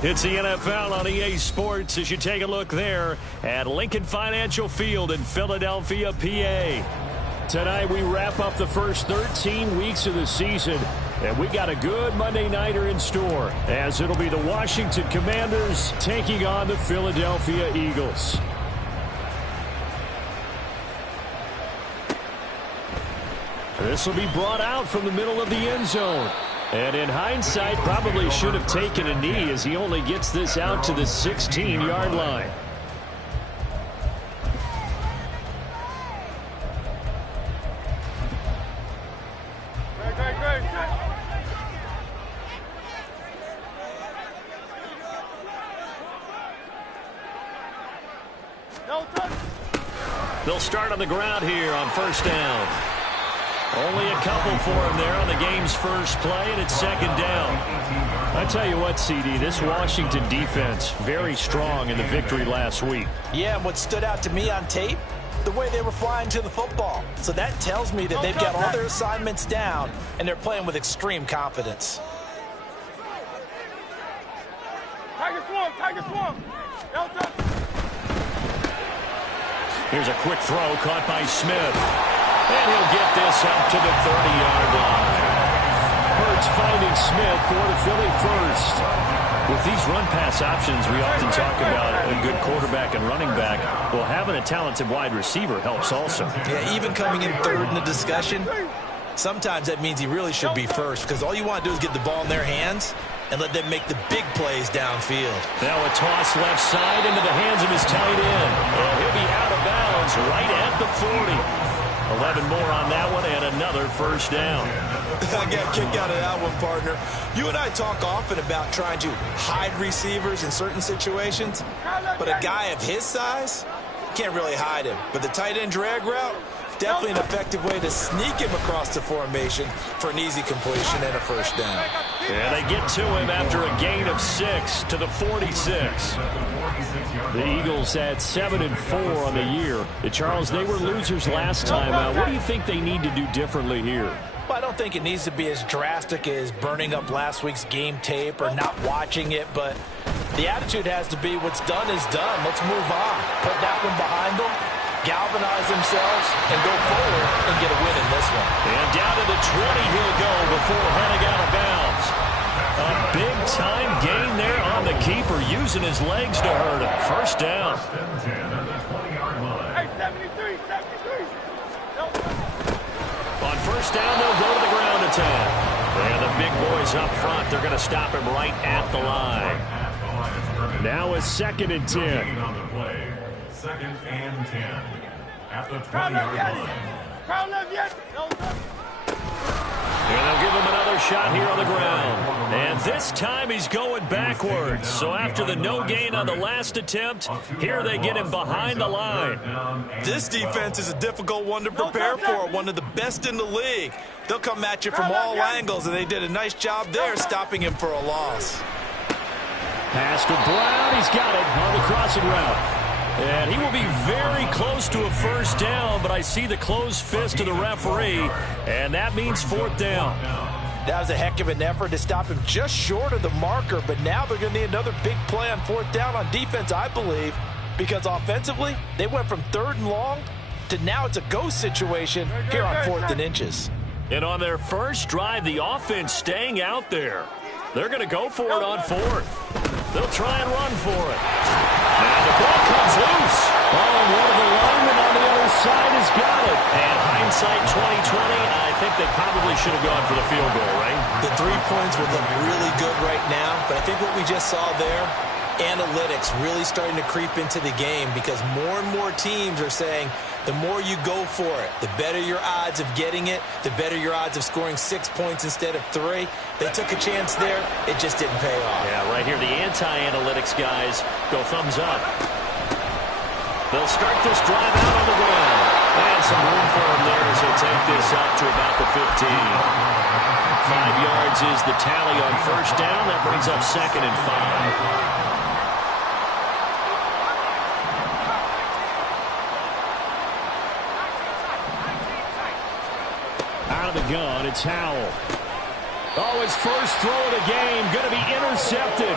It's the NFL on EA Sports as you take a look there at Lincoln Financial Field in Philadelphia, PA. Tonight we wrap up the first 13 weeks of the season, and we got a good Monday nighter in store as it'll be the Washington Commanders taking on the Philadelphia Eagles. This will be brought out from the middle of the end zone. And in hindsight, probably should have taken a knee as he only gets this out to the 16-yard line. They'll start on the ground here on first down. Only a couple for him there on the game's first play, and it's second down. I tell you what, CD, this Washington defense, very strong in the victory last week. Yeah, and what stood out to me on tape, the way they were flying to the football. So that tells me that they've got all their assignments down, and they're playing with extreme confidence. Tiger Swarm. Here's a quick throw caught by Smith. And he'll get this up to the 30-yard line. Hurts finding Smith for the Philly first. With these run-pass options, we often talk about a good quarterback and running back. Well, having a talented wide receiver helps also. Yeah, even coming in third in the discussion, sometimes that means he really should be first because all you want to do is get the ball in their hands and let them make the big plays downfield. Now a toss left side into the hands of his tight end. And he'll be out of bounds right at the 40. 11 more on that one and another first down. I got a kick out of that one, partner. You and I talk often about trying to hide receivers in certain situations, but a guy of his size, can't really hide him. But the tight end drag route, definitely an effective way to sneak him across the formation for an easy completion and a first down. And they get to him after a gain of 6 to the 46. The Eagles had 7-4 on the year. Charles, they were losers last time. What do you think they need to do differently here? Well, I don't think it needs to be as drastic as burning up last week's game tape or not watching it, but the attitude has to be what's done is done. Let's move on. Put that one behind them, galvanize themselves, and go forward and get a win in this one. And down to the 20 he'll go before heading out of bounds. A big-time gain there on the keeper, using his legs to hurt him. First down. Hey, 73. On first down, they'll go to the ground attack. And the big boys up front, they're going to stop him right at the line. Now a 2nd and 10. Second and 10 at the 20-yard line. Crown left yet? No, And they'll give him another shot here on the ground. And this time he's going backwards. So after the no gain on the last attempt, here they get him behind the line. This defense is a difficult one to prepare for, one of the best in the league. They'll come at you from all angles, and they did a nice job there stopping him for a loss. Pass to Brown. He's got it on the crossing route. And he will be very close to a first down, but I see the closed fist of the referee, and that means 4th down. That was a heck of an effort to stop him just short of the marker, but now they're going to need another big play on 4th down on defense, I believe, because offensively, they went from 3rd and long to now it's a go situation here on 4th and inches. And on their first drive, the offense staying out there. They're going to go for it on 4th. They'll try and run for it. Now the ball comes loose. Oh, and one of the linemen on the other side has got it. And hindsight 2020, I think they probably should have gone for the field goal, right? The 3 points would look really good right now, but I think what we just saw there, analytics really starting to creep into the game because more and more teams are saying the more you go for it, the better your odds of getting it, the better your odds of scoring 6 points instead of 3. They took a chance there. It just didn't pay off. Yeah, right here, the anti-analytics guys go thumbs up. They'll start this drive out on the ground. And some room for him there as he'll take this up to about the 15. 5 yards is the tally on first down. That brings up 2nd and 5. Out of the gun, it's Howell. Oh, his first throw of the game, going to be intercepted.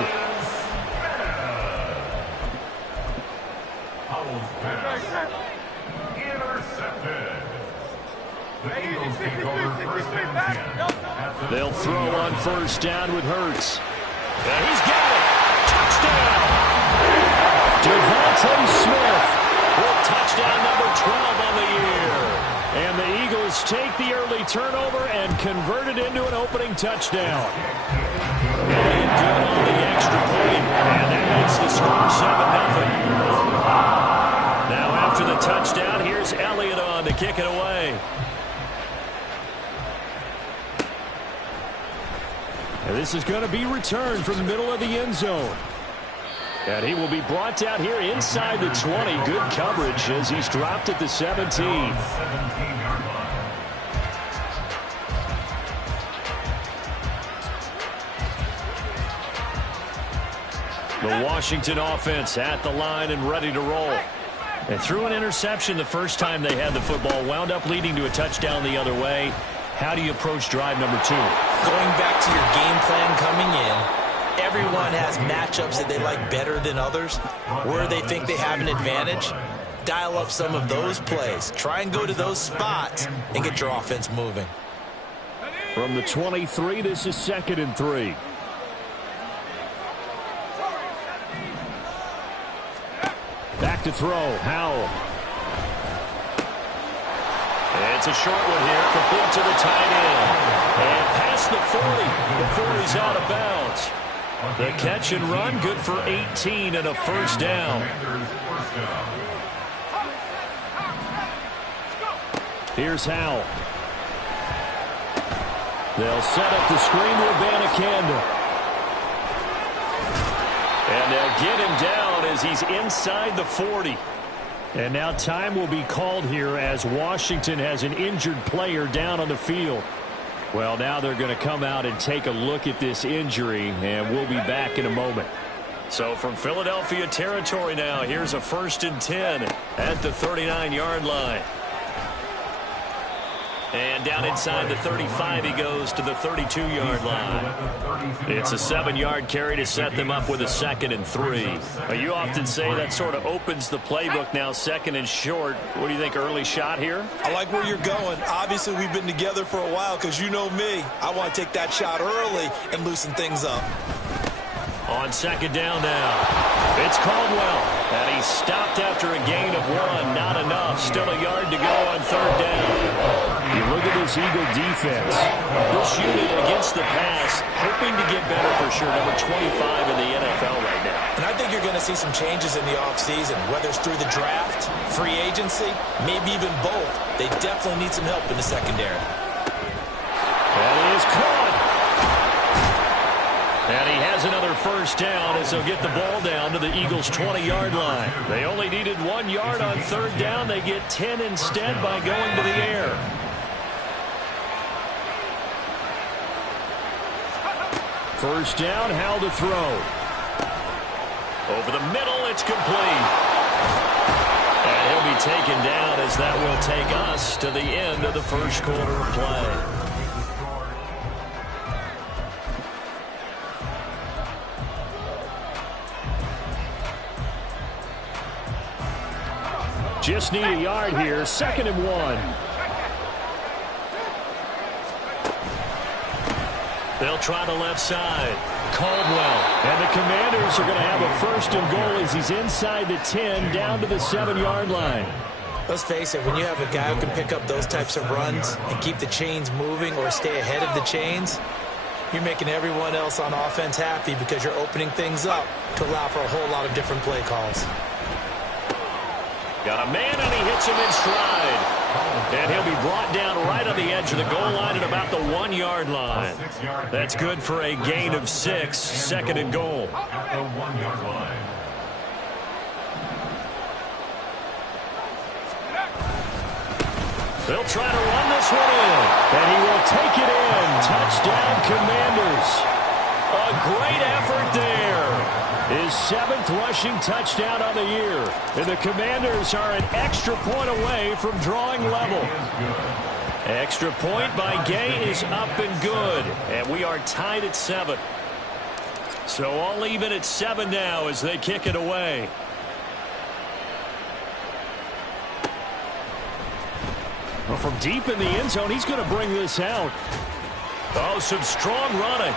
They'll throw on first down with Hurts. And he's got it. Touchdown. Devontae Smith with touchdown number 12 on the year. And the Eagles take the early turnover and convert it into an opening touchdown. And good on the extra point. And that makes the score 7-0. Now after the touchdown, here's Elliott on to kick it away. And this is going to be returned from the middle of the end zone. And he will be brought down here inside the 20. Good coverage as he's dropped at the 17. The Washington offense at the line and ready to roll. They threw an interception the first time they had the football, wound up leading to a touchdown the other way. How do you approach drive number 2? Going back to your game plan coming in, everyone has matchups that they like better than others. Where they think they have an advantage, dial up some of those plays. Try and go to those spots and get your offense moving. From the 23, this is 2nd and 3. Back to throw, Howell. It's a short one here, complete to the tight end. And past the 40 before he's out of bounds. The catch and run, good for 18 and a first down. Here's Howell. They'll set up the screen to Abanikanda. And they'll get him down as he's inside the 40. And now time will be called here as Washington has an injured player down on the field. Well, now they're going to come out and take a look at this injury, and we'll be back in a moment. So from Philadelphia territory now, here's a 1st and 10 at the 39-yard line. And down inside the 35, he goes to the 32-yard line. It's a 7-yard carry to set them up with a 2nd and 3. You often say that sort of opens the playbook now, 2nd and short. What do you think, early shot here? I like where you're going. Obviously, we've been together for a while because you know me. I want to take that shot early and loosen things up. On 2nd down now, it's Caldwell. And he's stopped after a gain of 1. Not enough. Still a yard to go on 3rd down. You look at this Eagle defense. This unit against the pass, hoping to get better for sure. Number 25 in the NFL right now. And I think you're going to see some changes in the offseason, whether it's through the draft, free agency, maybe even both. They definitely need some help in the secondary. And he is caught. And he has another first down as they'll get the ball down to the Eagles' 20-yard line. They only needed 1 yard on 3rd down. They get 10 instead by going to the air. First down, Howell to throw. Over the middle, it's complete. And he'll be taken down as that will take us to the end of the first quarter of play. Just need a yard here, 2nd and 1. They'll try the left side. Caldwell. And the Commanders are going to have a 1st and goal as he's inside the 10 down to the 7-yard line. Let's face it, when you have a guy who can pick up those types of runs and keep the chains moving or stay ahead of the chains, you're making everyone else on offense happy because you're opening things up to allow for a whole lot of different play calls. Got a man, and he hits him in stride. And he'll be brought down right on the edge of the goal line at about the 1-yard line. That's good for a gain of 6, 2nd and goal. At the 1-yard line. They'll try to run this one in. And he will take it in. Touchdown, Commanders. A great effort there. His 7th rushing touchdown on the year. And the Commanders are an extra point away from drawing level. Extra point by Gay is up and good. And we are tied at 7. So all even at 7 now as they kick it away. Well, from deep in the end zone, he's going to bring this out. Oh, some strong running.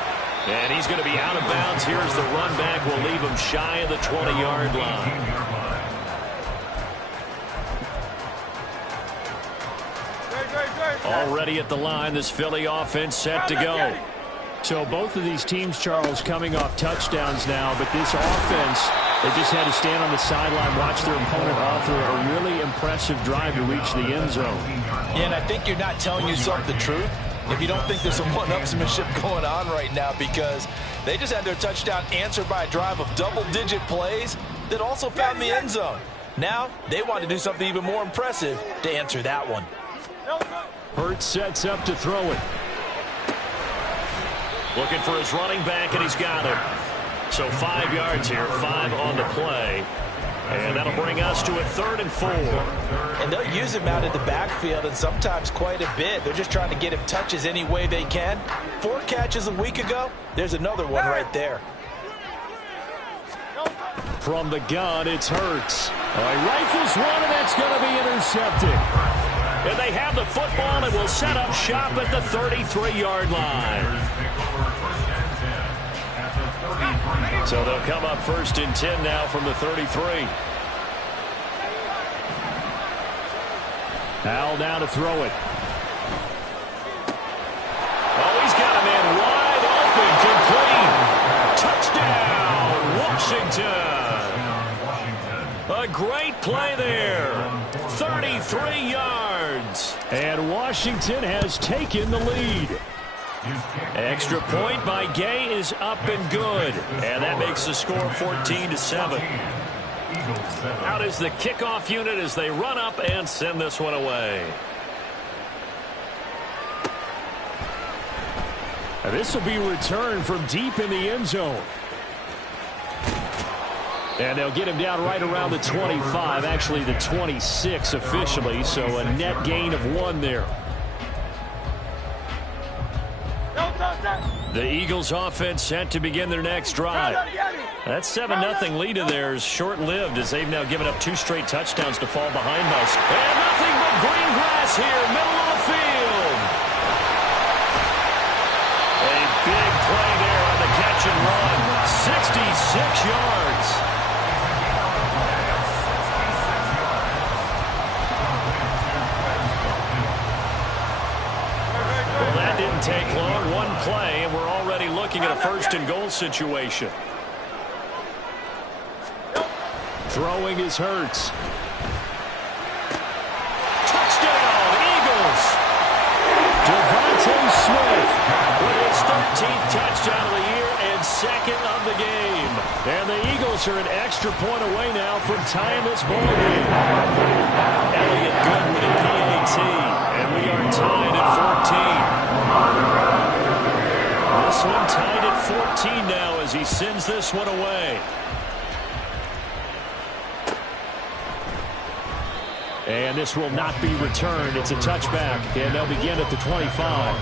And he's going to be out of bounds. Here's the run back. Will leave him shy of the 20-yard line. Already at the line, this Philly offense set to go. So both of these teams, Charles, coming off touchdowns now, but this offense, they just had to stand on the sideline, watch their opponent author a really impressive drive to reach the end zone. Yeah, and I think you're not telling yourself the truth if you don't think there's some one-upsmanship going on right now, because they just had their touchdown answered by a drive of double-digit plays that also found the end zone. Now they want to do something even more impressive to answer that one. Hurts sets up to throw it. Looking for his running back, and he's got him. So 5 yards here, 5 on the play. And that'll bring us to a 3rd and 4. And they'll use him out in the backfield, and sometimes quite a bit. They're just trying to get him touches any way they can. 4 catches a week ago. There's another one right there. From the gun, it's Hurts. He rifles one, and that's going to be intercepted. And they have the football and will set up shop at the 33-yard line. So they'll come up 1st and 10 now from the 33. Al down to throw it. Oh, he's got a man wide open, complete. Touchdown, Washington. A great play there. 33 yards. And Washington has taken the lead. Extra point by Gay is up and good. And that makes the score 14-7. Out is the kickoff unit as they run up and send this one away. And this will be returned from deep in the end zone. And they'll get him down right around the 25, actually the 26 officially, so a net gain of 1 there. The Eagles offense set to begin their next drive. That 7-0 lead of theirs short-lived as they've now given up 2 straight touchdowns to fall behind us. And nothing but green grass here, middle of the field. A big play there on the catch and run. 66 yards. Well, that didn't take long. 1 play, and we're already looking at a 1st and goal situation. Throwing is Hurts. Touchdown, Eagles! Devontae Smith with his 13th touchdown of the year and 2nd of the game. And the Eagles are an extra point away now from tying this ball game. Elliott good with a PAT, and we are tied at 14. This one tied at 14 now as he sends this one away. And this will not be returned. It's a touchback, and they'll begin at the 25.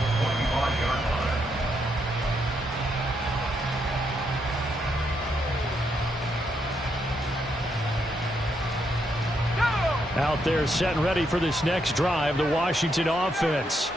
Out there set and ready for this next drive, the Washington offense.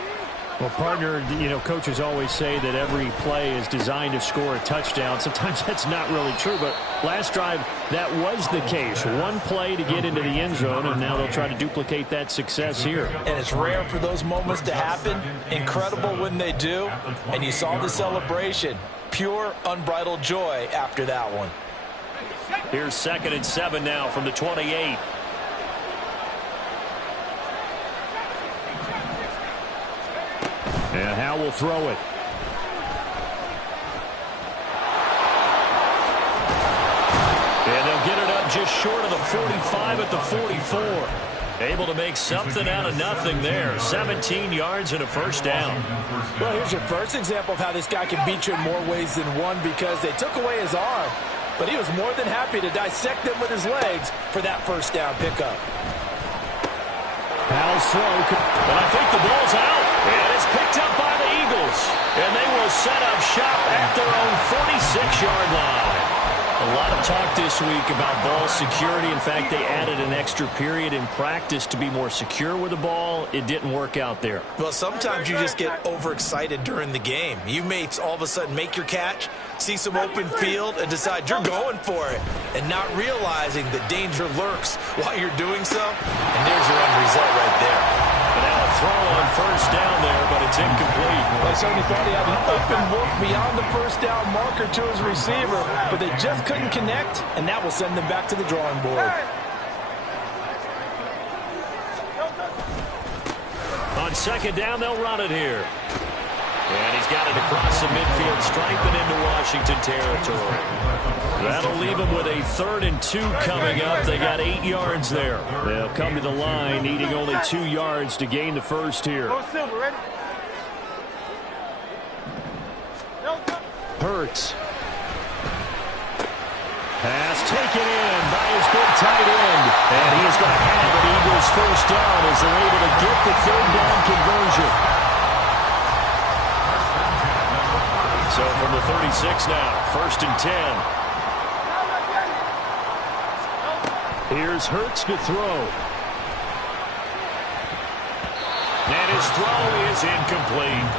Well, partner, you know, coaches always say that every play is designed to score a touchdown. Sometimes that's not really true, but last drive, that was the case. 1 play to get into the end zone, and now they'll try to duplicate that success here. And it's rare for those moments to happen. Incredible when they do. And you saw the celebration. Pure, unbridled joy after that one. Here's 2nd and 7 now from the 28. And Howe will throw it. And they'll get it up just short of the 45 at the 44. Able to make something out of nothing there. 17 yards and a 1st down. Well, here's your first example of how this guy can beat you in more ways than one, because they took away his arm, but he was more than happy to dissect them with his legs for that 1st down pickup. Powell's throw, but I think the ball's out. And it's picked up by the Eagles. And they will set up shop at their own 46-yard line. A lot of talk this week about ball security. In fact, they added an extra period in practice to be more secure with the ball. It didn't work out there. Well, sometimes you just get overexcited during the game. You may all of a sudden make your catch, see some open field, and decide you're going for it, and not realizing the danger lurks while you're doing so. And there's your end result right there. And now a throw on first down there, but it's incomplete. I certainly thought he had an open look beyond the first down marker to his receiver, but they just couldn't connect, and that will send them back to the drawing board. On second down, they'll run it here. And he's got it across the midfield stripe and into Washington territory. That'll leave them with a 3rd and 2 coming up. They got 8 yards there. They'll come to the line needing only 2 yards to gain the first here. Hurts. Pass taken in by his big tight end. And he is going to have an Eagles first down as they're able to get the 3rd down conversion. So from the 36 now, 1st and 10. Here's Hurts to throw. And his throw is incomplete.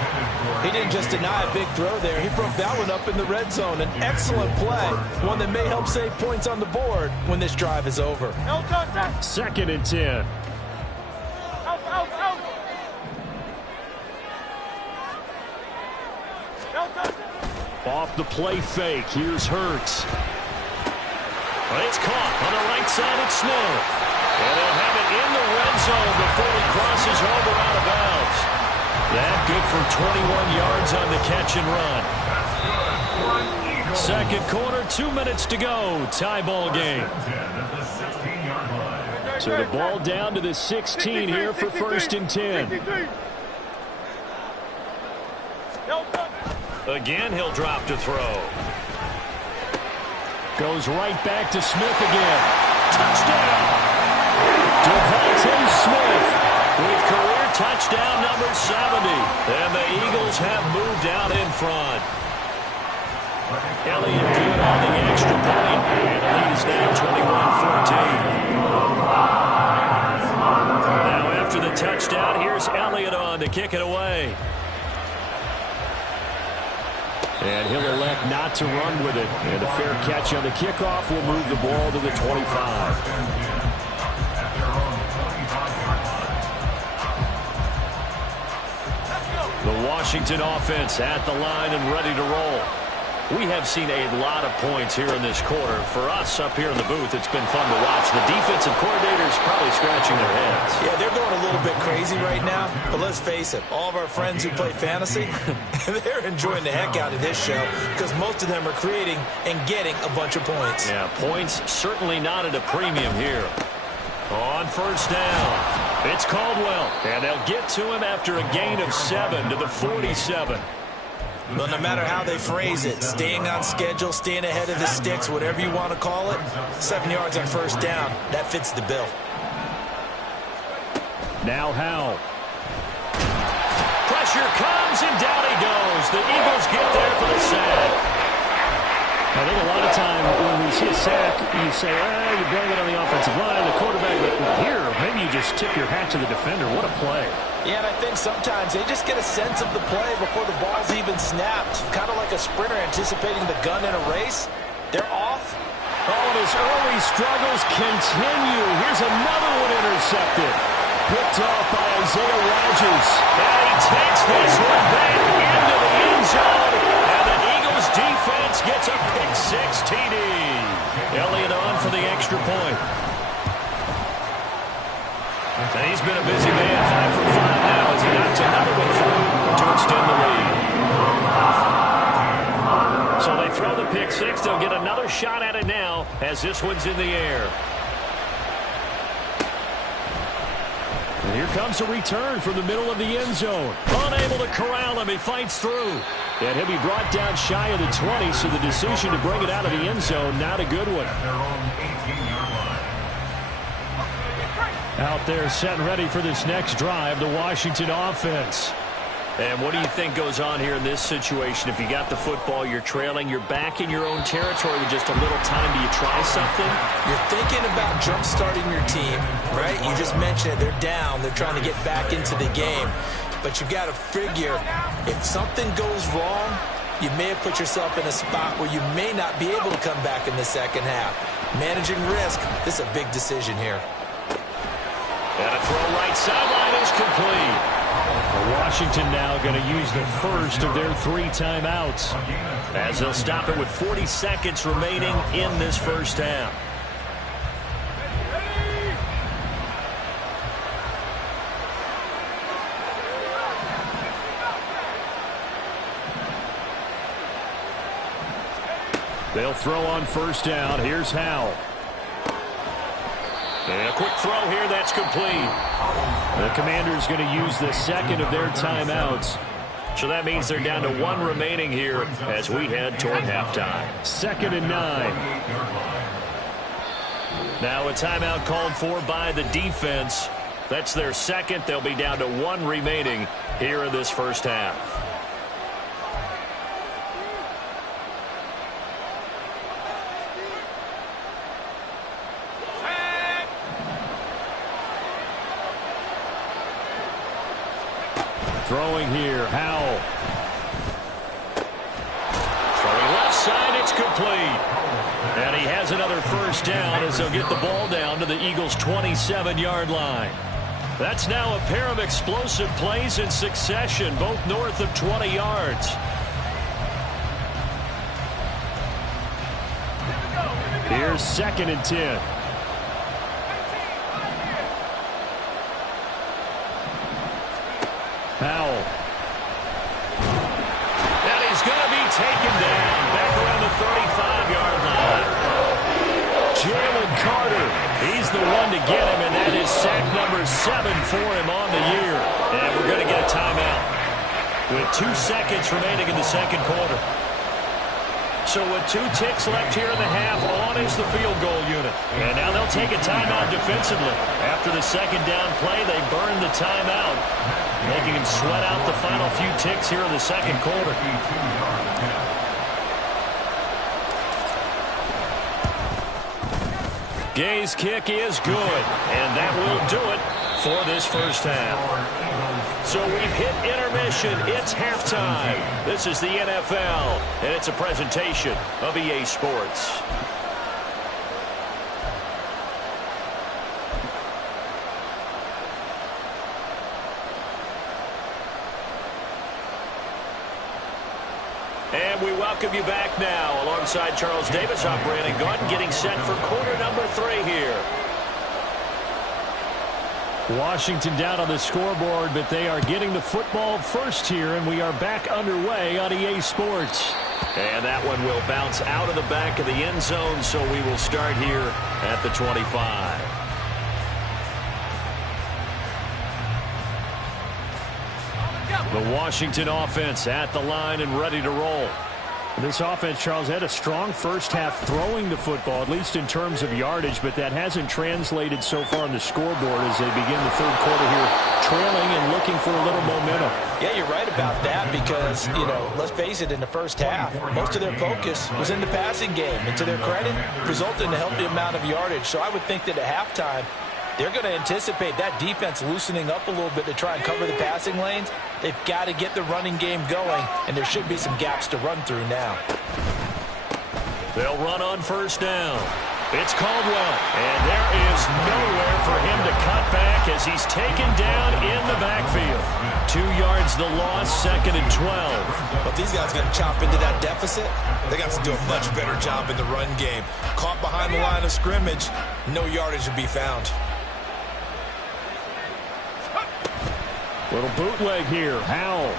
He didn't just deny a big throw there. He broke that one up in the red zone. An excellent play. One that may help save points on the board when this drive is over. 2nd and 10. Off the play fake. Here's Hurts. It's caught on the right side of Smith. And they'll have it in the red zone before he crosses over out of bounds. That good for 21 yards on the catch and run. Second quarter, 2 minutes to go. Tie ball game. So the ball down to the 16 here for 1st and 10. Again, he'll drop to throw. Goes right back to Smith again. Touchdown! Devontae Smith with career touchdown number 70. And the Eagles have moved out in front. Elliott good on the extra point. And the lead is now 21-14. Now after the touchdown, here's Elliott on to kick it away. And he'll elect not to run with it. And a fair catch on the kickoff will move the ball to the 25. The Washington offense at the line and ready to roll. We have seen a lot of points here in this quarter. For us up here in the booth, it's been fun to watch. The defensive coordinators probably scratching their heads. Yeah, they're going a little bit crazy right now. But let's face it, all of our friends who play fantasy, they're enjoying the heck out of this show because most of them are creating and getting a bunch of points. Yeah, points certainly not at a premium here. On first down, it's Caldwell. And they'll get to him after a gain of 7 to the 47. Well, no matter how they phrase it, staying on schedule, staying ahead of the sticks, whatever you want to call it, 7 yards on first down, that fits the bill. Now Howell. Pressure comes, and down he goes. The Eagles get there for the sack. I think a lot of time when we see a sack, you say, you blame it on the offensive line, the quarterback. But here, maybe you just tip your hat to the defender. What a play. Yeah, and I think sometimes they just get a sense of the play before the ball's even snapped. Kind of like a sprinter anticipating the gun in a race. They're off. Oh, and his early struggles continue. Here's another one intercepted. Picked off by Isaiah Rodgers. And he takes this one back into the end zone. And the Eagles defense gets a pick-6 TD. Elliott on for the extra point. And he's been a busy man, 5 for 5 now as he knocks another one through to extend the lead. So they throw the pick-6. They'll get another shot at it now as this one's in the air. And here comes a return from the middle of the end zone. Unable to corral him. He fights through. And he'll be brought down shy of the 20, so the decision to bring it out of the end zone, not a good one. Out there set and ready for this next drive, the Washington offense. And what do you think goes on here in this situation? If you got the football, you're trailing, you're back in your own territory with just a little time. Do you try something? You're thinking about jump-starting your team, right? You just mentioned it. They're down. They're trying to get back into the game. But you've got to figure, if something goes wrong, you may have put yourself in a spot where you may not be able to come back in the second half. Managing risk, this is a big decision here. And a throw right sideline is complete. Washington now going to use the first of their 3 timeouts, as they'll stop it with 40 seconds remaining in this first half. They'll throw on first down. Here's Howell. And a quick throw here, that's complete. The Commanders going to use the second of their timeouts. So that means they're down to 1 remaining here as we head toward halftime. 2nd and 9. Now a timeout called for by the defense. That's their second. They'll be down to 1 remaining here in this first half. Throwing here, Howell. Throwing left side, it's complete. And he has another first down as they'll get the ball down to the Eagles' 27-yard line. That's now a pair of explosive plays in succession, both north of 20 yards. Here's 2nd and 10. Howell. And he's going to be taken down back around the 35-yard line. Jalen Carter. He's the one to get him, and that is sack number 7 for him on the year. And we're going to get a timeout with 2 seconds remaining in the second quarter. So with 2 ticks left here in the half, on is the field goal unit. And now they'll take a timeout defensively. After the second down play, they burn the timeout, making him sweat out the final few ticks here in the second quarter. Gay's kick is good, and that will do it for this first half. So we've hit intermission. It's halftime. This is the NFL, and it's a presentation of EA Sports. And we welcome you back now. Alongside Charles Davis, I'm Brandon Gaudin, getting set for quarter number 3 here. Washington down on the scoreboard, but they are getting the football first here, and we are back underway on EA Sports. And that one will bounce out of the back of the end zone, so we will start here at the 25. The Washington offense at the line and ready to roll. This offense, Charles, had a strong first half throwing the football, at least in terms of yardage, but that hasn't translated so far on the scoreboard as they begin the third quarter here, trailing and looking for a little momentum. Yeah, you're right about that because, let's face it, in the first half, most of their focus was in the passing game. And to their credit, resulted in a healthy amount of yardage. So I would think that at halftime, they're going to anticipate that defense loosening up a little bit to try and cover the passing lanes. They've got to get the running game going, and there should be some gaps to run through now. They'll run on first down. It's Caldwell, and there is nowhere for him to cut back as he's taken down in the backfield. 2 yards the loss, 2nd and 12. But these guys are going to chop into that deficit. They got to do a much better job in the run game. Caught behind the line of scrimmage, no yardage to be found. Little bootleg here, Howell.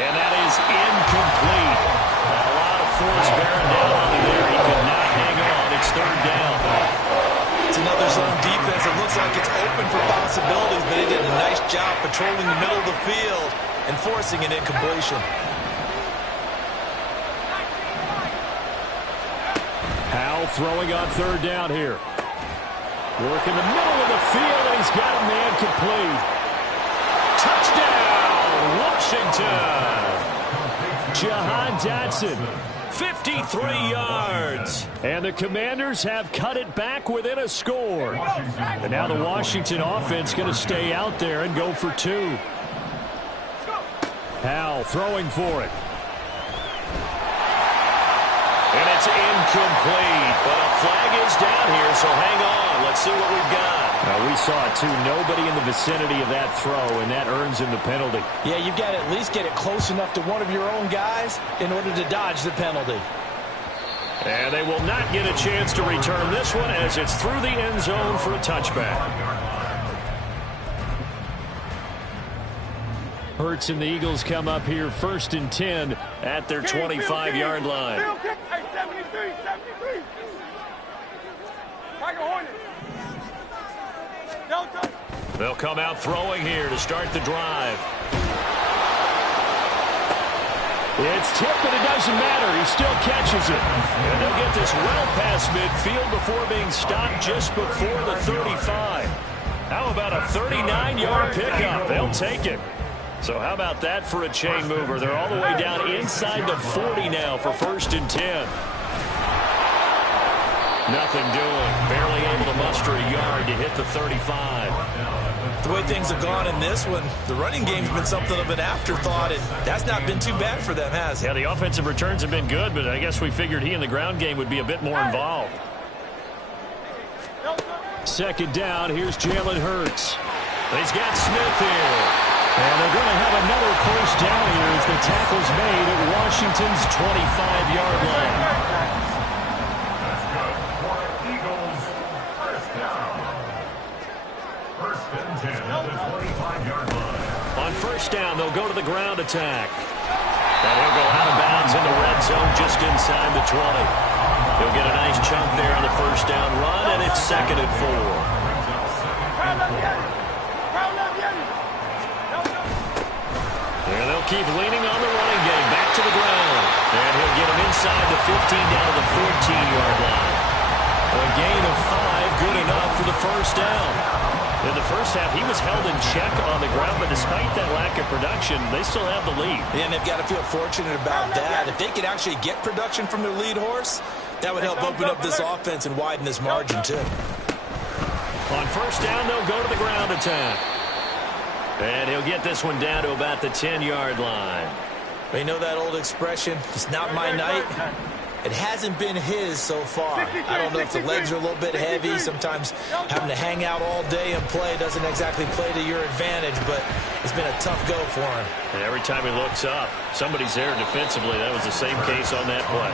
And that is incomplete. A lot of force bearing down on him there. He could not hang on. It's 3rd down. It's another zone defense. It looks like it's open for possibilities, but they did a nice job patrolling the middle of the field and forcing an incompletion. Howell throwing on 3rd down here. Work in the middle of the field, and he's got a man complete. Washington. Jahan Dotson, 53 yards. And the Commanders have cut it back within a score. And now the Washington offense going to stay out there and go for two. Howell throwing for it. And it's incomplete, but a flag is down here, so hang on. Let's see what we've got. We saw it, too. Nobody in the vicinity of that throw, and that earns him the penalty. Yeah, you've got to at least get it close enough to one of your own guys in order to dodge the penalty. And they will not get a chance to return this one as it's through the end zone for a touchback. Hurts and the Eagles come up here 1st and 10 at their 25-yard line. Hey, 73, 73. Tiger Hornet. Delta. They'll come out throwing here to start the drive. It's tipped, but it doesn't matter. He still catches it. And they'll get this well past midfield before being stopped just before the 35. How about a 39-yard pickup? They'll take it. So how about that for a chain mover? They're all the way down inside the 40 now for 1st and 10. Nothing doing. Barely able to muster a yard to hit the 35. The way things have gone in this one, the running game's been something of an afterthought, and that's not been too bad for them, has it? Yeah, the offensive returns have been good, but I guess we figured he in the ground game would be a bit more involved. 2nd down, here's Jalen Hurts. He's got Smith here. And they're going to have another 1st down here as the tackle's made at Washington's 25-yard line. That's good for Eagles. 1st down. 1st and 10 at the 25-yard line. On 1st down, they'll go to the ground attack. And he'll go out of bounds in the red zone just inside the 20. He'll get a nice chunk there on the 1st down run, and it's 2nd and 4. And they'll keep leaning on the running game. Back to the ground. And he'll get him inside the 15 down to the 14-yard line. A gain of 5, good enough for the 1st down. In the 1st half, he was held in check on the ground, but despite that lack of production, they still have the lead. And they've got to feel fortunate about that. If they could actually get production from their lead horse, that would help open up this offense and widen this margin, too. On 1st down, they'll go to the ground attack. And he'll get this one down to about the 10-yard line. You know that old expression, it's not my night? It hasn't been his so far. I don't know if the legs are a little bit heavy. Sometimes having to hang out all day and play doesn't exactly play to your advantage, but it's been a tough go for him. And every time he looks up, somebody's there defensively. That was the same case on that play.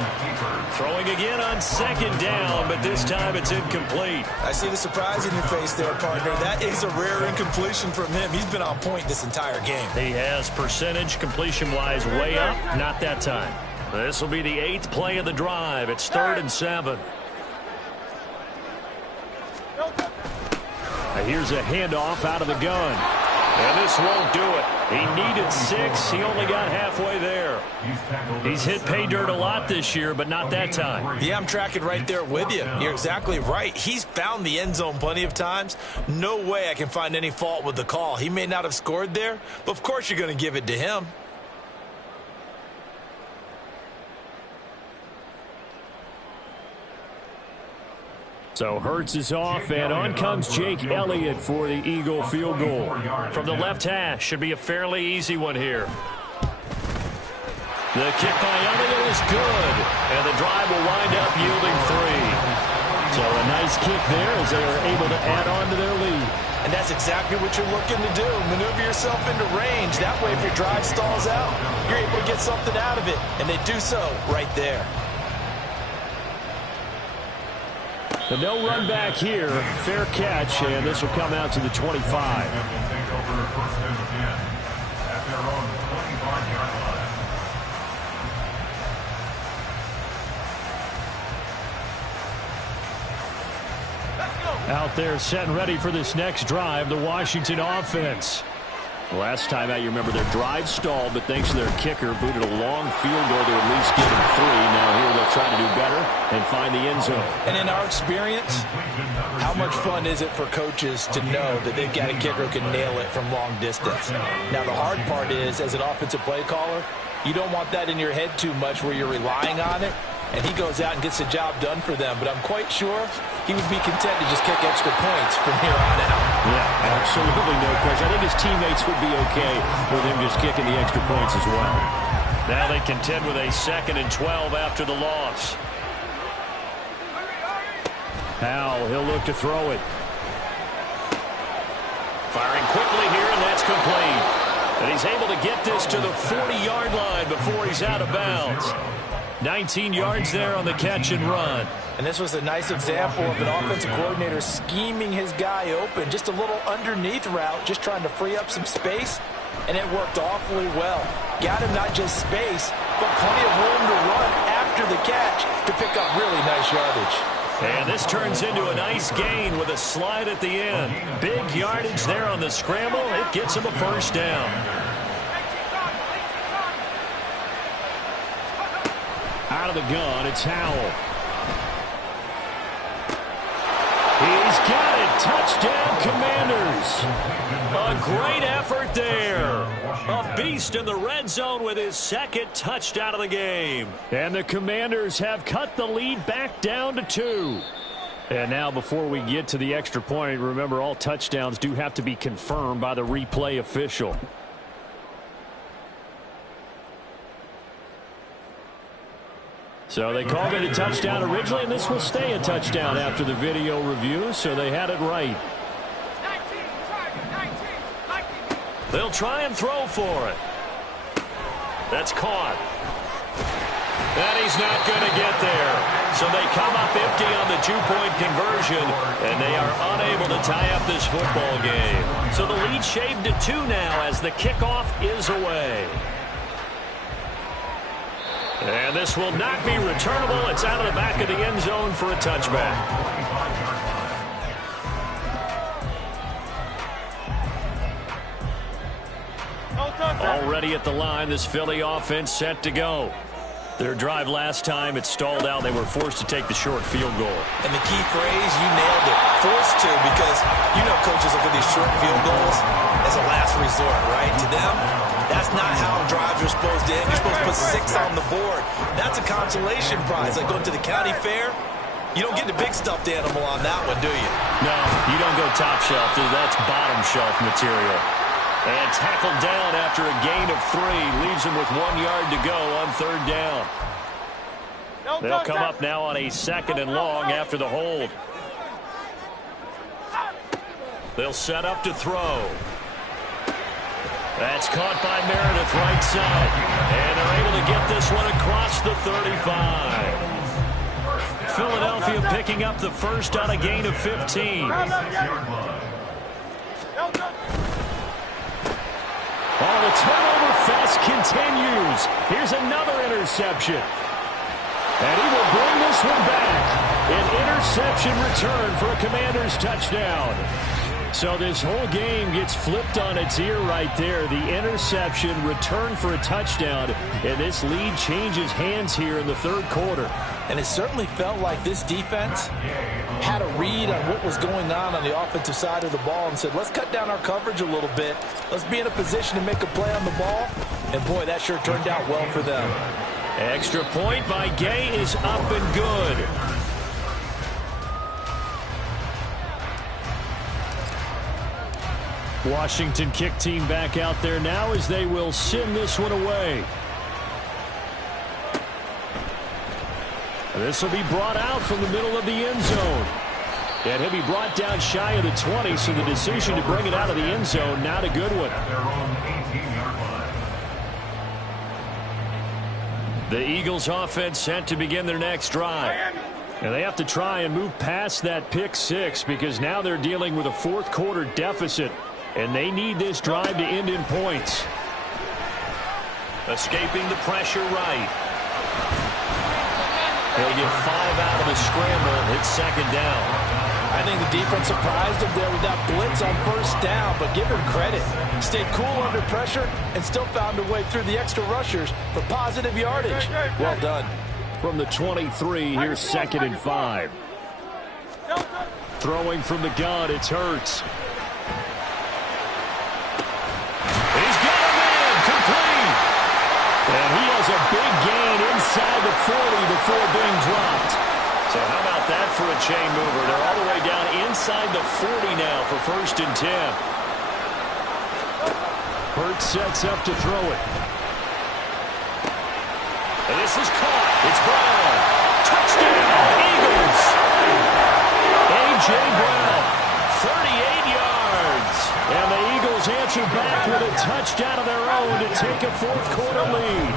Throwing again on 2nd down, but this time it's incomplete. I see the surprise in your face there, partner. That is a rare incompletion from him. He's been on point this entire game. He has percentage completion-wise way up, not that time. This will be the 8th play of the drive. It's 3rd and 7. Now here's a handoff out of the gun. And this won't do it. He needed 6. He only got halfway there. He's hit pay dirt a lot this year, but not that time. Yeah, I'm tracking right there with you. You're exactly right. He's found the end zone plenty of times. No way I can find any fault with the call. He may not have scored there, but of course you're going to give it to him. So Hurts is off, and on comes Jake Elliott for the Eagle field goal. From the left hash, should be a fairly easy one here. The kick by Elliott is good, and the drive will wind up yielding 3. So a nice kick there as they are able to add on to their lead. And that's exactly what you're looking to do. Maneuver yourself into range. That way, if your drive stalls out, you're able to get something out of it, and they do so right there. The no run back here, fair catch, and this will come out to the 25. Out there set and ready for this next drive, the Washington offense. Last time out, you remember their drive stalled, but thanks to their kicker, booted a long field goal to at least get them 3. Now here they'll try to do better. and find the end zone. And in our experience, how much fun is it for coaches to know that they've got a kicker who can nail it from long distance? Now, the hard part is, as an offensive play caller, you don't want that in your head too much where you're relying on it, and he goes out and gets the job done for them. But I'm quite sure he would be content to just kick extra points from here on out. Yeah, absolutely no question. I think his teammates would be okay with him just kicking the extra points as well. Now they contend with a 2nd and 12 after the loss. Powell, he'll look to throw it. Firing quickly here, and that's complete. And he's able to get this to the 40-yard line before he's out of bounds. 19 yards there on the catch and run. And this was a nice example of an offensive coordinator scheming his guy open. Just a little underneath route, just trying to free up some space. And it worked awfully well. Got him not just space, but plenty of room to run after the catch to pick up really nice yardage. And this turns into a nice gain with a slide at the end. Big yardage there on the scramble. It gets him a first down. Out of the gun, it's Howell. He's got it. Touchdown, Commanders. A great effort there. A beast in the red zone with his 2nd touchdown of the game. And the Commanders have cut the lead back down to 2. And now before we get to the extra point, remember all touchdowns do have to be confirmed by the replay official. So they called it a touchdown originally, and this will stay a touchdown after the video review, so they had it right. They'll try and throw for it. That's caught. And he's not going to get there. So they come up empty on the 2-point conversion, and they are unable to tie up this football game. So the lead shaved to 2 now as the kickoff is away. And this will not be returnable. It's out of the back of the end zone for a touchback. Already at the line, this Philly offense set to go. Their drive last time, it stalled out. They were forced to take the short field goal. And the key phrase, you nailed it, forced to, because you know coaches look at these short field goals as a last resort, right? To them, that's not how drives are supposed to end. You're supposed to put 6 on the board. That's a consolation prize. Like going to the county fair, you don't get the big stuffed animal on that one, do you? No, you don't go top shelf, dude. That's bottom shelf material. And tackled down after a gain of 3. Leaves him with 1 yard to go on 3rd down. They'll come up now on a 2nd and long after the hold. They'll set up to throw. That's caught by Meredith right side. And they're able to get this one across the 35. Philadelphia picking up the first on a gain of 15. Oh, the turnover fest continues. Here's another interception. And he will bring this one back. An interception return for a Commanders touchdown. So this whole game gets flipped on its ear right there. The interception, return for a touchdown. And this lead changes hands here in the 3rd quarter. And it certainly felt like this defense had a read on what was going on the offensive side of the ball and said, let's cut down our coverage a little bit. Let's be in a position to make a play on the ball. And, boy, that sure turned out well for them. Extra point by Gay is up and good. Washington kick team back out there now as they will send this one away. This will be brought out from the middle of the end zone. And he'll be brought down shy of the 20, so the decision to bring it out of the end zone, not a good one. The Eagles offense set to begin their next drive. And they have to try and move past that pick 6 because now they're dealing with a 4th quarter deficit. And they need this drive to end in points. Escaping the pressure right. He'll get 5 out of the scramble. It's 2nd down. I think the defense surprised him there with that blitz on 1st down, but give him credit. Stayed cool under pressure and still found a way through the extra rushers for positive yardage. Well done. from the 23. Here's 2nd and 5. Throwing from the gun, it's Hurts. He's got a man, complete. And he has a big gain inside the 40 before being dropped. So how about that for a chain mover? They're all the way down inside the 40 now for 1st and 10. Hurts sets up to throw it. And this is caught. It's Brown. Touchdown, Eagles. A.J. Brown, 38 yards. And the Eagles answer back with a touchdown of their own to take a 4th quarter lead.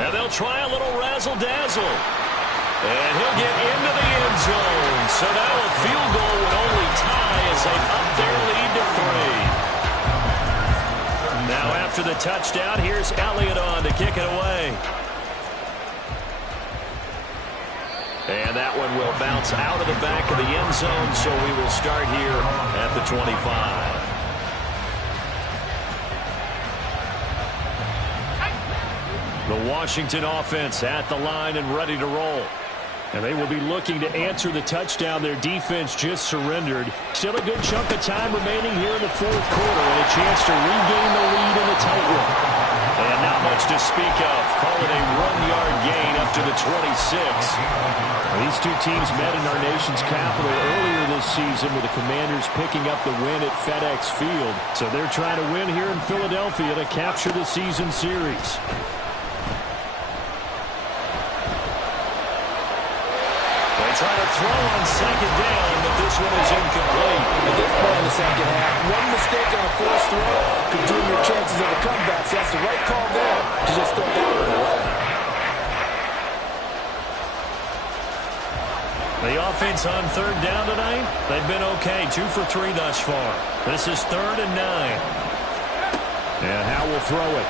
And they'll try a little razzle-dazzle. And he'll get into the end zone. So now a field goal would only tie as they up their lead to 3. Now after the touchdown, here's Elliott on to kick it away. And that one will bounce out of the back of the end zone, so we will start here at the 25. The Washington offense at the line and ready to roll. And they will be looking to answer the touchdown their defense just surrendered. Still a good chunk of time remaining here in the 4th quarter and a chance to regain the lead in the tight one. And not much to speak of. Call it a 1-yard gain up to the 26. These two teams met in our nation's capital earlier this season with the Commanders picking up the win at FedEx Field. So they're trying to win here in Philadelphia to capture the season series. Trying to throw on 2nd down, but this one is incomplete. At this point in the 2nd half, one mistake on a forced throw could doom your chances of a comeback. So that's the right call there to just throw that one away. The offense on 3rd down tonight, they've been okay. 2 for 3 thus far. This is 3rd and 9. And Howe will throw it.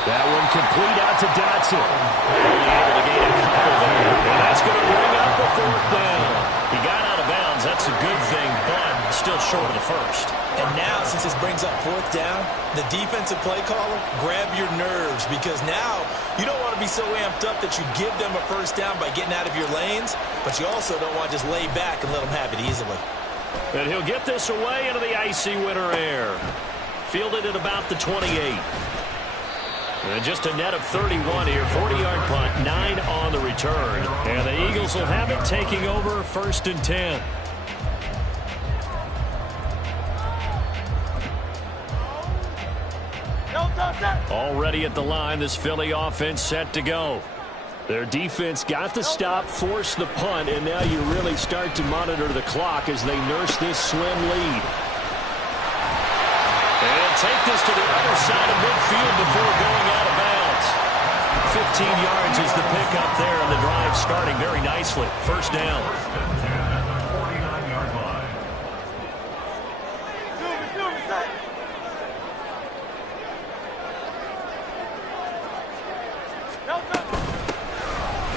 That one complete out to Dotson. Only able to gain a couple there. And that's going to bring up a 4th down. He got out of bounds. That's a good thing, but still short of the 1st. And now, since this brings up 4th down, the defensive play caller, grab your nerves, because now you don't want to be so amped up that you give them a 1st down by getting out of your lanes, but you also don't want to just lay back and let them have it easily. And he'll get this away into the icy winter air. Fielded at about the 28. And just a net of 31 here. 40-yard punt, 9 on the return. And the Eagles will have it taking over 1st and 10. Already at the line, this Philly offense set to go. Their defense got the stop, forced the punt, and now you really start to monitor the clock as they nurse this slim lead. And take this to the other side of midfield before going out of bounds. 15 yards is the pickup there, and the drive starting very nicely. 1st down. 49-yard line.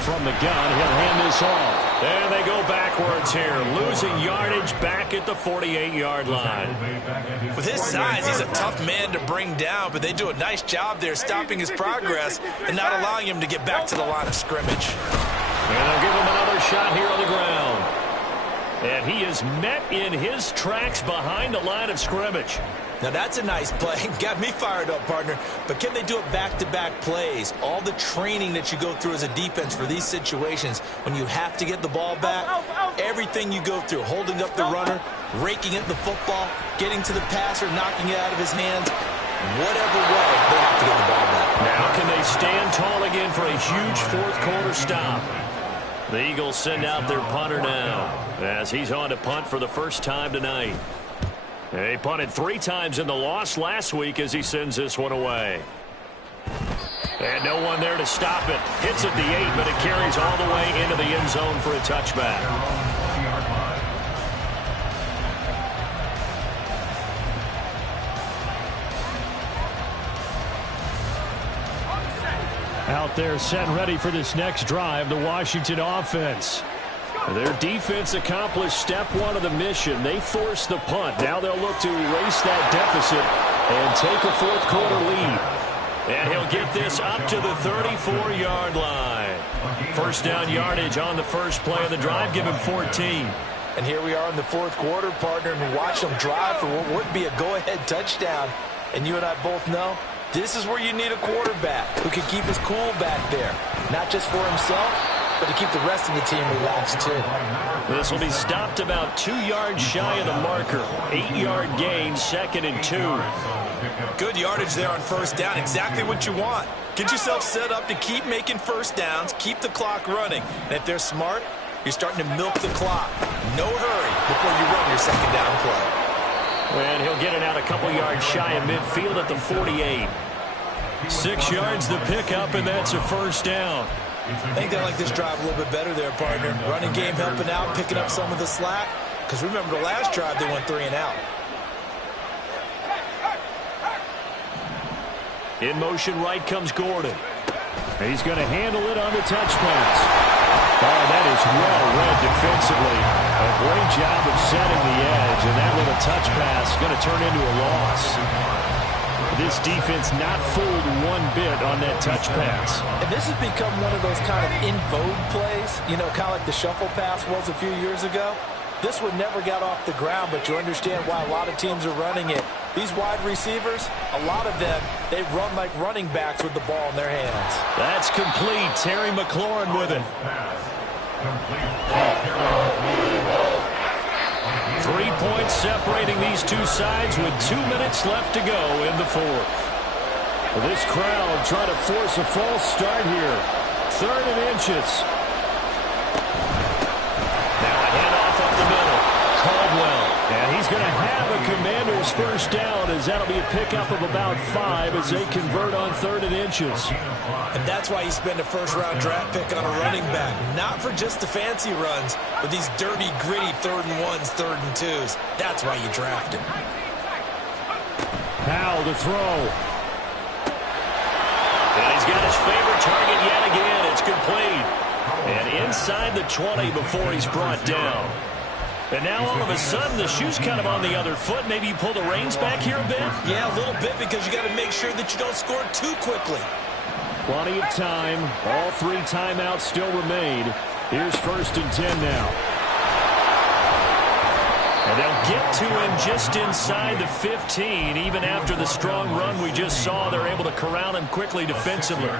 From the gun, he'll hand this off. And they go backwards here, losing yardage back at the 48-yard line. With his size, he's a tough man to bring down, but they do a nice job there stopping his progress and not allowing him to get back to the line of scrimmage. And they'll give him another shot here on the ground. And he is met in his tracks behind the line of scrimmage. Now that's a nice play. Got me fired up, partner. But can they do it back-to-back plays? All the training that you go through as a defense for these situations, when you have to get the ball back, everything you go through, holding up the runner, raking at the football, getting to the passer, knocking it out of his hands, whatever way, they have to get the ball back. Now can they stand tall again for a huge 4th quarter stop? The Eagles send out their punter now as he's on to punt for the first time tonight. He punted 3 times in the loss last week as he sends this one away. And no one there to stop it. Hits at the 8, but it carries all the way into the end zone for a touchback. Out there set and ready for this next drive, the Washington offense. Their defense accomplished step 1 of the mission. They forced the punt. Now they'll look to erase that deficit and take a 4th quarter lead. And he'll get this up to the 34-yard line. First down yardage on the first play of the drive. Give him 14. And here we are in the fourth quarter, partner, and watch them drive for what would be a go-ahead touchdown. And you and I both know this is where you need a quarterback who can keep his cool back there. Not just for himself, but to keep the rest of the team relaxed, too. This will be stopped about 2 yards shy of the marker. 8-yard gain, 2nd and 2. Good yardage there on first down. Exactly what you want. Get yourself set up to keep making first downs, keep the clock running. And if they're smart, you're starting to milk the clock. No hurry before you run your second down play. And he'll get it out a couple yards shy of midfield at the 48. 6 yards the pickup, and that's a first down. I think they like this drive a little bit better there, partner. Running game helping out, picking up some of the slack. Because remember, the last drive they went 3 and out. In motion right comes Gordon. He's going to handle it on the touch pass. Oh, that is well read defensively. A great job of setting the edge, and that little touch pass is going to turn into a loss. This defense not fooled one bit on that touch pass. And this has become one of those kind of in vogue plays, you know, kind of like the shuffle pass was a few years ago. This one never got off the ground, but you understand why a lot of teams are running it. These wide receivers, a lot of them, they run like running backs with the ball in their hands. That's complete. Terry McLaurin with it. 3 points separating these two sides with 2 minutes left to go in the fourth. This crowd trying to force a false start here. 3rd and inches. Now a handoff up the middle. Caldwell. And he's going to have a Commanders first down, as that'll be a pickup of about 5 as they convert on 3rd and inches. And that's why you spend a first-round draft pick on a running back. Not for just the fancy runs, but these dirty, gritty 3rd and 1s, 3rd and 2s. That's why you draft him. Powell to throw. And he's got his favorite target yet again. It's complete. And inside the 20 before he's brought down. And now all of a sudden the shoe's kind of on the other foot. Maybe you pull the reins back here a bit? Yeah, a little bit, because you got to make sure that you don't score too quickly. Plenty of time. All 3 timeouts still remain. Here's 1st and 10 now. And they'll get to him just inside the 15. Even after the strong run we just saw, they're able to corral him quickly defensively.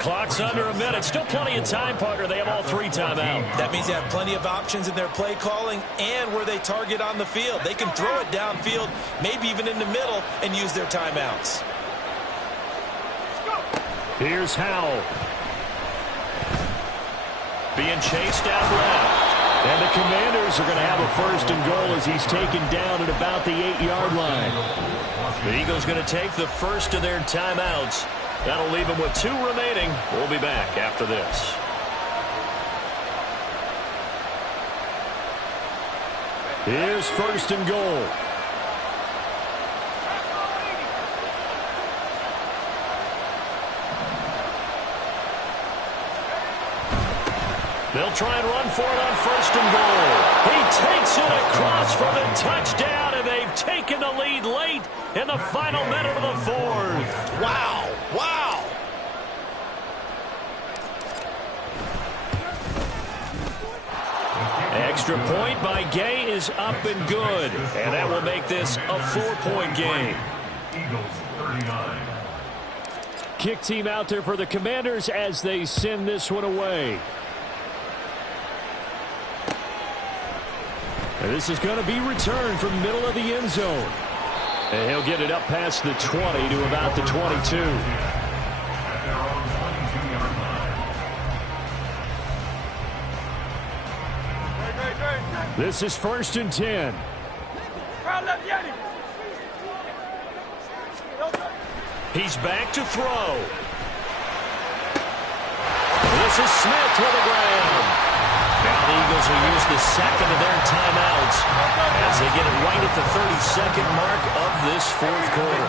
Clock's under a minute. Still plenty of time, partner. They have all 3 timeout. That means they have plenty of options in their play calling and where they target on the field. They can throw it downfield, maybe even in the middle, and use their timeouts. Here's Howell. Being chased out left. And the Commanders are going to have a 1st and goal as he's taken down at about the 8-yard line. The Eagles going to take the first of their timeouts. That'll leave them with 2 remaining. We'll be back after this. Here's 1st and goal. They'll try and run for it on 1st and goal. He takes it across for the touchdown, and they've taken the lead late in the final minute of the 4th. Wow. Wow. Extra point by Gay is up and good, and that will make this a 4-point game. Eagles 39. Kick team out there for the Commanders as they send this one away. And this is going to be returned from middle of the end zone. And he'll get it up past the 20 to about the 22. This is 1st and 10. He's back to throw. This is Smith to the ground. Now the Eagles will use the 2nd of their timeouts as they get it right at the 32nd mark of this 4th quarter.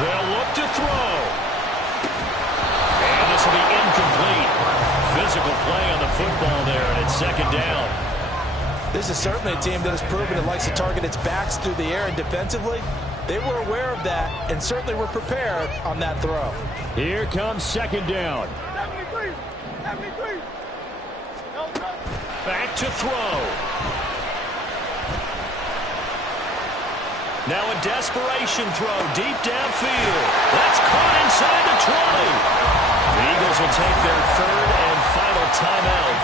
They'll look to throw. And this will be incomplete. Physical play on the football there, and it's 2nd down. This is certainly a team that has proven it likes to target its backs through the air, and defensively, They were aware of that and certainly were prepared on that throw. Here comes second down. 73. 73. Back to throw. Now a desperation throw deep downfield. That's caught inside the 20. The Eagles will take their third and final timeout.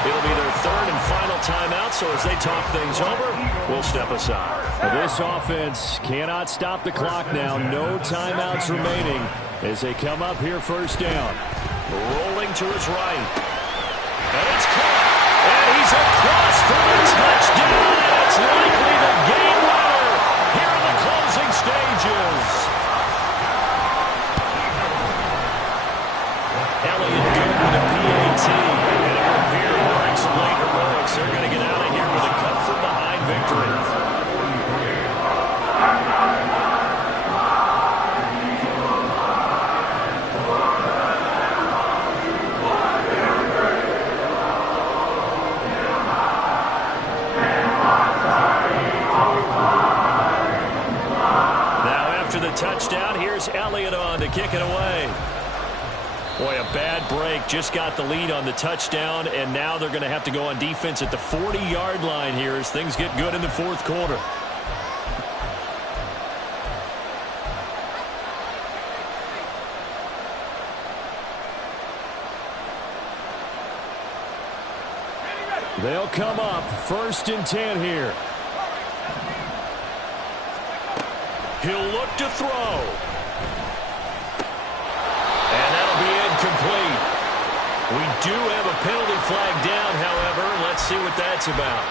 It'll be their third and final timeout, so as they talk things over, we'll step aside. This offense cannot stop the clock now. No timeouts remaining as they come up here first down. Rolling to his right. And it's caught. And he's across for the touchdown. It's likely the game winner here in the closing stages. Elliott good with a PAT. And it would appear barring some late heroics, they're going to get out of here with a come-from-behind victory. Touchdown. Here's Elliott on to kick it away. Boy, a bad break. Just got the lead on the touchdown, and now they're going to have to go on defense at the 40-yard line here as things get good in the fourth quarter. They'll come up first and 10 here. He'll look to throw. And that'll be incomplete. We do have a penalty flag down, however. Let's see what that's about.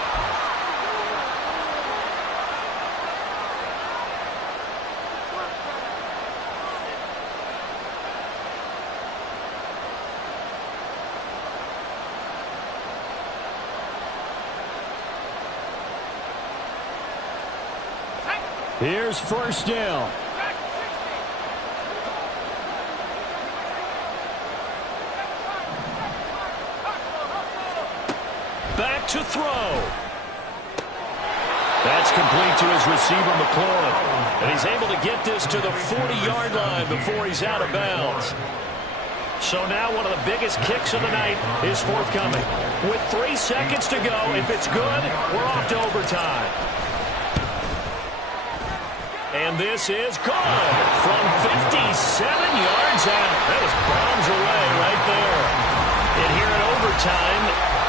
Here's first down. Back to throw. That's complete to his receiver, McLaurin. And he's able to get this to the 40-yard line before he's out of bounds. So now one of the biggest kicks of the night is forthcoming. With 3 seconds to go, if it's good, we're off to overtime. And this is good from 57 yards out. That was bombs away right there. And here in overtime,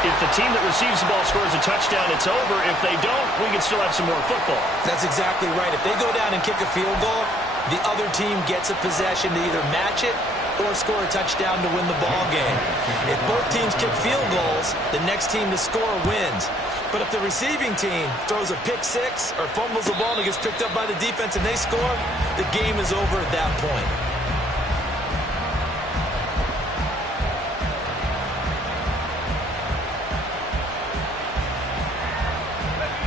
if the team that receives the ball scores a touchdown, it's over. If they don't, we can still have some more football. That's exactly right. If they go down and kick a field goal, the other team gets a possession to either match it or score a touchdown to win the ball game. If both teams kick field goals, the next team to score wins. But if the receiving team throws a pick six or fumbles the ball and it gets picked up by the defense and they score, the game is over at that point.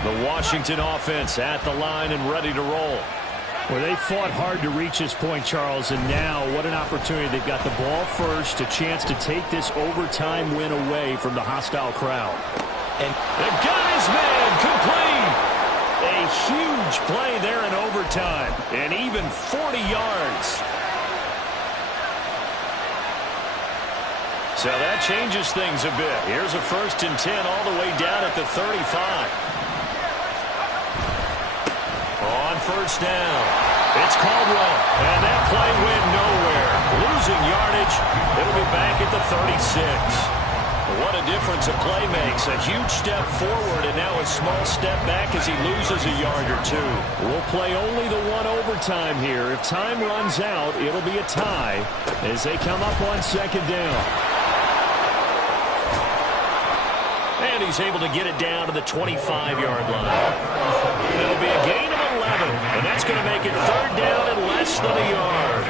The Washington offense at the line and ready to roll. Well, they fought hard to reach this point, Charles, and now what an opportunity. They've got the ball first, a chance to take this overtime win away from the hostile crowd. And the guy's man complete. A huge play there in overtime, and even 40 yards. So that changes things a bit. Here's a 1st and 10 all the way down at the 35. On first down, it's Caldwell, and that play went nowhere. Losing yardage, it'll be back at the 36. What a difference a play makes. A huge step forward and now a small step back as he loses a yard or two. We'll play only the one overtime here. If time runs out, it'll be a tie as they come up on second down. And he's able to get it down to the 25-yard line. It'll be a gain of 11, and that's going to make it third down and less than a yard.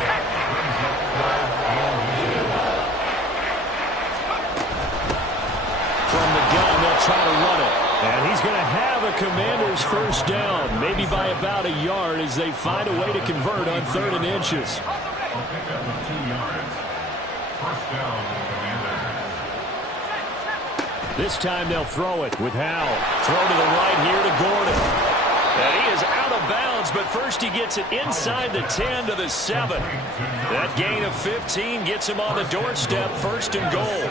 From the gun, they'll try to run it. And he's going to have a Commander's first down, maybe by about a yard as they find a way to convert on 3rd and inches. I'll pick up 2 yards. First down, Commanders. This time they'll throw it with Howell. Throw to the right here to Gordon. And he is out of bounds, but first he gets it inside the 10 to the 7. That gain of 15 gets him on the doorstep, 1st and goal.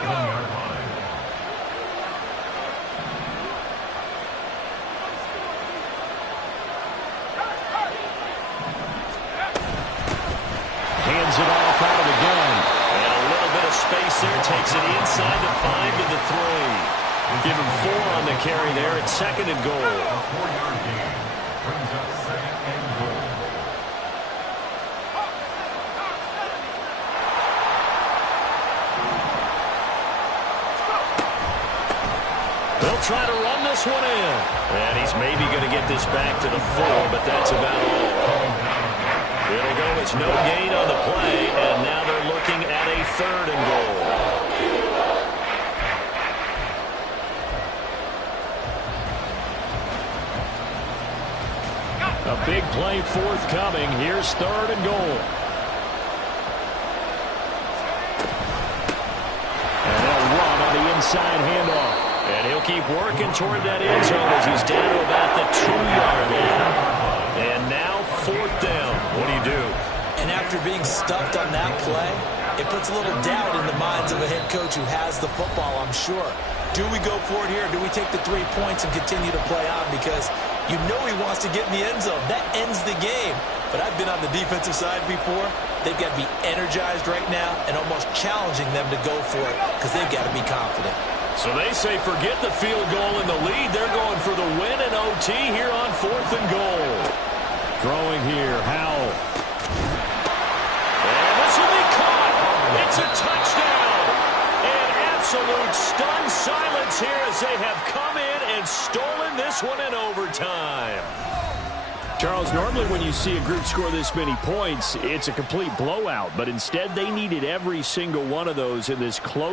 Hands it off out of the gun. And a little bit of space there, takes it inside the 5 to the 3. Give him 4 on the carry there at 2nd and goal. A 4-yard gain brings up 2nd and goal. They'll try to run this one in. And he's maybe going to get this back to the 4, but that's about all. It'll go, it's no gain on the play, and now they're looking at a 3rd and goal. A big play forthcoming. Here's 3rd and goal. And they'll run on the inside handoff. And he'll keep working toward that end zone as he's down to about the 2-yard line. And now 4th down. What do you do? And after being stuffed on that play, it puts a little doubt in the minds of a head coach who has the football, I'm sure. Do we go for it here? Do we take the 3 points and continue to play on? Because you know he wants to get in the end zone. That ends the game. But I've been on the defensive side before. They've got to be energized right now and almost challenging them to go for it because they've got to be confident. So they say forget the field goal and the lead. They're going for the win in OT here on 4th and goal. Throwing here, Howell. And this will be caught. It's a touchdown. And absolute stunned silence here as they have come in and stolen this one in overtime. Charles, normally when you see a group score this many points, it's a complete blowout. But instead, they needed every single one of those in this close